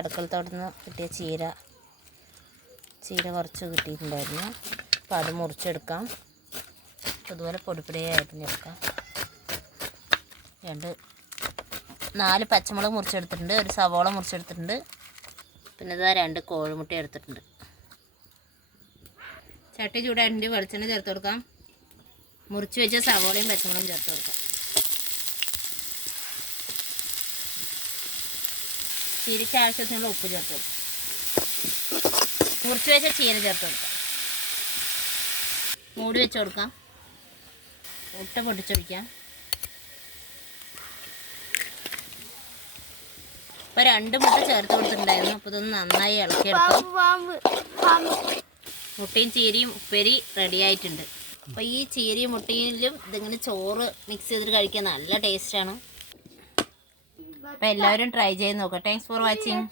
അടുക്കളത്തോട്ടന്ന് കിട്ടിയ ചീര കുറച്ച് കിട്ടിയിട്ടുണ്ടായിരുന്നു. അപ്പോൾ അത് മുറിച്ചെടുക്കാം. അതുപോലെ പൊടിപ്പൊടിയായിട്ട് എടുക്കാം. 4 പച്ചമുളക് മുറിച്ചെടുത്തിട്ടുണ്ട്, ഒരു സവോള മുറിച്ചെടുത്തിട്ടുണ്ട്, പിന്നെ ഇതാ 2 കോഴിമുട്ട എടുത്തിട്ടുണ്ട്. ചട്ടി ചൂടായിട്ട് വെളിച്ചെണ്ണ ചേർത്ത് കൊടുക്കാം. മുറിച്ച് വെച്ച സവോളയും പച്ചമുളകും ചേർത്ത് കൊടുക്കാം. ചീരയ്ക്ക് ആവശ്യത്തിനുള്ള ഉപ്പ് ചേർത്ത് കൊടുക്കാം. മുറിച്ച് വെച്ച ചീര ചേർത്ത് കൊടുക്കാം. മൂടി വെച്ച് കൊടുക്കാം. മുട്ട പൊട്ടിച്ചൊഴിക്കാം. ഇപ്പോൾ 2 മുട്ട ചേർത്ത് കൊടുത്തിട്ടുണ്ടായിരുന്നു. അപ്പോൾ ഇതൊന്ന് നന്നായി ഇളക്കിയെടുക്കാം. മുട്ടയും ചീരയും ഉപ്പേരി റെഡി ആയിട്ടുണ്ട്. അപ്പോൾ ഈ ചീരയും മുട്ടയിലും ഇതിങ്ങനെ ചോറ് മിക്സ് ചെയ്തിട്ട് കഴിക്കാൻ നല്ല ടേസ്റ്റാണ്. അപ്പോൾ എല്ലാവരും ട്രൈ ചെയ്ത് നോക്കാം. Thanks for watching.